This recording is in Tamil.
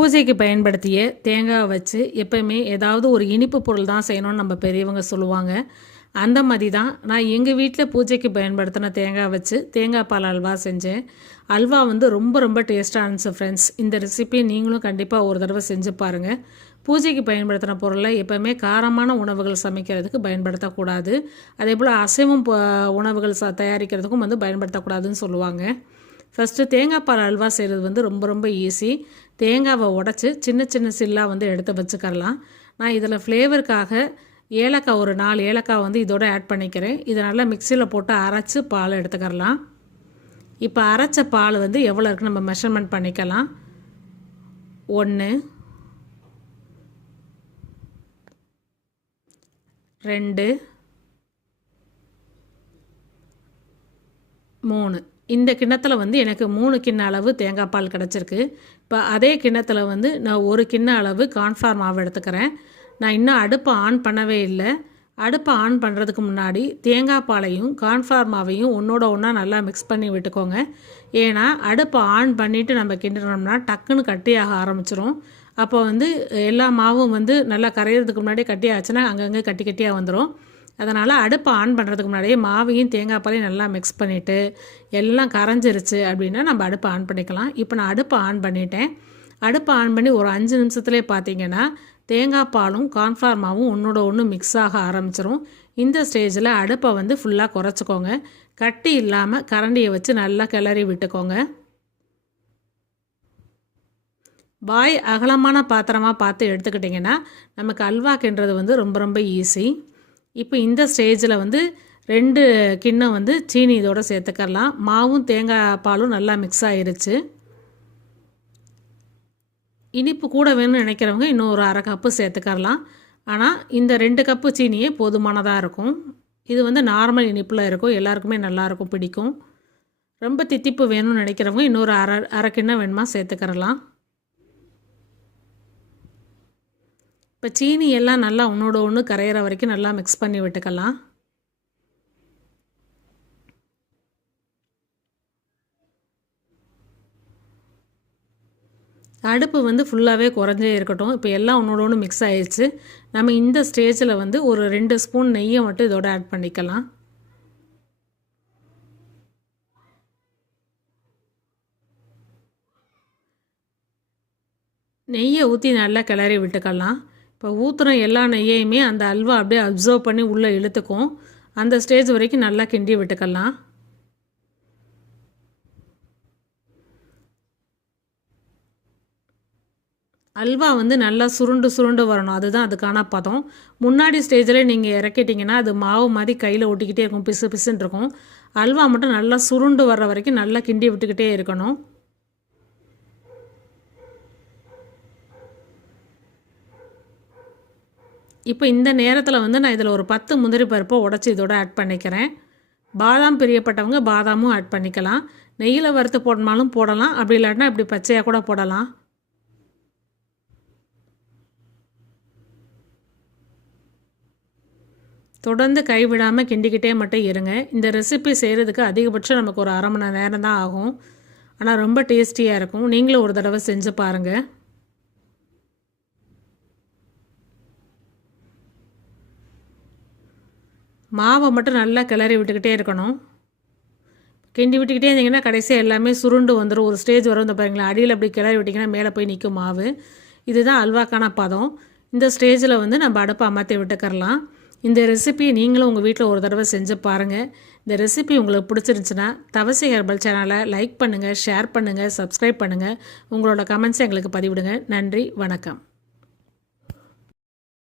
பூஜைக்கு பயன்படுத்திய தேங்காவை வச்சு எப்பயுமே ஏதாவது ஒரு இனிப்பு பொருள் தான் செய்யணும்னு நம்ம பெரியவங்க சொல்லுவாங்க. அந்த மாதிரி தான் நான் எங்கள் வீட்டில் பூஜைக்கு பயன்படுத்தின தேங்காய் வச்சு தேங்காய் பால் அல்வா செஞ்சேன். அல்வா வந்து ரொம்ப ரொம்ப டேஸ்ட்டாக இருந்துச்சு ஃப்ரெண்ட்ஸ் இந்த ரெசிபி நீங்களும் கண்டிப்பாக ஒரு தடவை செஞ்சு பாருங்கள் பூஜைக்கு பயன்படுத்தின பொருளை எப்போவுமே காரமான உணவுகள் சமைக்கிறதுக்கு பயன்படுத்தக்கூடாது. அதே போல் அசைவம் ப- உணவுகள் ச தயாரிக்கிறதுக்கும் வந்து பயன்படுத்தக்கூடாதுன்னு சொல்லுவாங்க. ஃபஸ்ட்டு தேங்காய் பால் அல்வா செய்கிறது வந்து ரொம்ப ரொம்ப ஈஸி தேங்காவை உடச்சி சின்ன சின்ன சில்லாக வந்து எடுத்து வச்சுக்கரலாம். நான் இதில் ஃப்ளேவருக்காக ஏலக்காய் ஒரு நாலு ஏலக்காய் வந்து இதோட ஆட் பண்ணிக்கிறேன். இதை நல்லா மிக்சியில் போட்டு அரைச்சி பால் எடுத்துக்கரலாம். இப்போ அரைச்ச பால் வந்து எவ்வளோ இருக்குன்னு நம்ம மெஷர்மெண்ட் பண்ணிக்கலாம். ஒன்று ரெண்டு மூணு. இந்த கிண்ணத்தில் வந்து எனக்கு மூணு கிண்ண அளவு தேங்காய் பால் கிடச்சிருக்கு. இப்போ அதே கிண்ணத்தில் வந்து நான் ஒரு கிண்ண அளவு கார்ன்ஃப்ளவர் மாவு எடுத்துக்கிறேன். நான் இன்னும் அடுப்பை ஆன் பண்ணவே இல்லை. அடுப்பை ஆன் பண்ணுறதுக்கு முன்னாடி தேங்காய் பாலையும் கார்ன்ஃப்ளவர் மாவையும் ஒன்றோட ஒன்றா நல்லா மிக்ஸ் பண்ணி விட்டுக்கோங்க. ஏன்னா அடுப்பை ஆன் பண்ணிவிட்டு நம்ம கிண்டினோம்னா டக்குன்னு கட்டியாக ஆரம்பிச்சிரும். அப்போ வந்து எல்லா மாவும் வந்து நல்லா கரையிறதுக்கு முன்னாடி கட்டியாச்சுன்னா அங்கங்கே கட்டி கட்டியாக வந்துடும் அதனால் அடுப்பை ஆன் பண்ணுறதுக்கு முன்னாடியே மாவையும் தேங்காய் பாலையும் நல்லா மிக்ஸ் பண்ணிவிட்டு எல்லாம் கரைஞ்சிருச்சு அப்படின்னா நம்ம அடுப்பை ஆன் பண்ணிக்கலாம். இப்போ நான் அடுப்பை ஆன் பண்ணிட்டேன். அடுப்பை ஆன் பண்ணி ஒரு அஞ்சு நிமிஷத்துலேயே பார்த்தீங்கன்னா தேங்காய் பாலும் கார்ன்ஃப்ளவர் மாவும் ஒன்றோட ஒன்று மிக்ஸ் ஆக ஆரம்பிச்சிரும். இந்த ஸ்டேஜில் அடுப்பை வந்து ஃபுல்லாக குறைச்சிக்கோங்க. கட்டி இல்லாமல் கரண்டியை வச்சு நல்லா கிளறி விட்டுக்கோங்க. வாய் அகலமான பாத்திரமாக பார்த்து எடுத்துக்கிட்டிங்கன்னா நமக்கு அல்வாக்குன்றது வந்து ரொம்ப ரொம்ப ஈஸி இப்போ இந்த ஸ்டேஜில் வந்து ரெண்டு கிண்ணம் வந்து சீனி இதோட சேர்த்துக்கலாம் மாவும் தேங்காய் பாலும் நல்லா மிக்ஸ் ஆகிருச்சு இனிப்பு கூட வேணும்னு நினைக்கிறவங்க இன்னும் ஒரு அரை கப்பு சேர்த்துக்கரலாம் ஆனால் இந்த ரெண்டு கப்பு சீனியே போதுமானதாக இருக்கும். இது வந்து நார்மல் இனிப்பில் இருக்கும். எல்லாருக்குமே நல்லாயிருக்கும் பிடிக்கும். ரொம்ப தித்திப்பு வேணும்னு நினைக்கிறவங்க இன்னொரு அரை அரை கிண்ணம் வேணுமா சேர்த்துக்கரலாம் இப்போ சீனி எல்லாம் நல்லா ஒன்றோட ஒன்று கரையிற வரைக்கும் நல்லா மிக்ஸ் பண்ணி விட்டுக்கலாம். அடுப்பு வந்து ஃபுல்லாகவே குறைஞ்சே இருக்கட்டும். இப்போ எல்லாம் ஒன்றோட ஒன்று மிக்ஸ் ஆயிடுச்சு. நம்ம இந்த ஸ்டேஜில் வந்து ஒரு ரெண்டு ஸ்பூன் நெய்யை மட்டும் இதோட ஆட் பண்ணிக்கலாம். நெய்யை ஊற்றி நல்லா கிளறி விட்டுக்கலாம். இப்போ ஊத்துற எல்லா நெய்யையுமே அந்த அல்வா அப்படியே அப்சர்வ் பண்ணி உள்ளே இழுத்துக்கும். அந்த ஸ்டேஜ் வரைக்கும் நல்லா கிண்டி விட்டுக்கலாம். அல்வா வந்து நல்லா சுருண்டு சுருண்டு வரணும். அதுதான் அதுக்கான பதம். முன்னாடி ஸ்டேஜில் நீங்கள் இறக்கிட்டிங்கன்னா அது மாவு மாதிரி கையில் ஒட்டிக்கிட்டே இருக்கும். பிசு பிசுன்னு இருக்கும். அல்வா மட்டும் நல்லா சுருண்டு வர்ற வரைக்கும் நல்லா கிண்டி விட்டுக்கிட்டே இருக்கணும். இப்போ இந்த நேரத்தில் வந்து நான் இதில் ஒரு பத்து முந்திரி பருப்பை உடச்சி இதோட ஆட் பண்ணிக்கிறேன். பாதாம் பிரியப்பட்டவங்க பாதாமும் ஆட் பண்ணிக்கலாம். நெய்யில் வறுத்து போடனாலும் போடலாம். அப்படி இல்லாட்டினா இப்படி பச்சையாக கூட போடலாம். தொடர்ந்து கைவிடாமல் கிண்டிக்கிட்டே மட்டும் இருங்க. இந்த ரெசிபி செய்கிறதுக்கு அதிகபட்சம் நமக்கு ஒரு அரை மணி நேரம் தான் ஆகும். ஆனால் ரொம்ப டேஸ்டியாக இருக்கும். நீங்களும் ஒரு தடவை செஞ்சு பாருங்கள் மாவை மட்டும் நல்லா கிளறி விட்டுக்கிட்டே இருக்கணும். கிண்டி விட்டுக்கிட்டே இருந்தீங்கன்னா கடைசியாக எல்லாமே சுருண்டு வந்துடும் ஒரு ஸ்டேஜ் வரும் இந்த பாருங்களா அடியில் அப்படி கிளறி விட்டிங்கன்னா மேலே போய் நிற்கும் மாவு. இதுதான் அல்வாக்கான பதம். இந்த ஸ்டேஜில் வந்து நம்ம அடுப்பை அமர்த்தி விட்டுக்கரலாம் இந்த ரெசிபி நீங்களும் உங்கள் வீட்டில் ஒரு தடவை செஞ்சு பாருங்கள் இந்த ரெசிபி உங்களுக்கு பிடிச்சிருந்துச்சுன்னா தவசி ஹெர்பல் சேனலை லைக் பண்ணுங்கள் ஷேர் பண்ணுங்கள் சப்ஸ்கிரைப் பண்ணுங்கள் உங்களோட கமெண்ட்ஸை எங்களுக்கு பதிவிடுங்க. நன்றி வணக்கம்.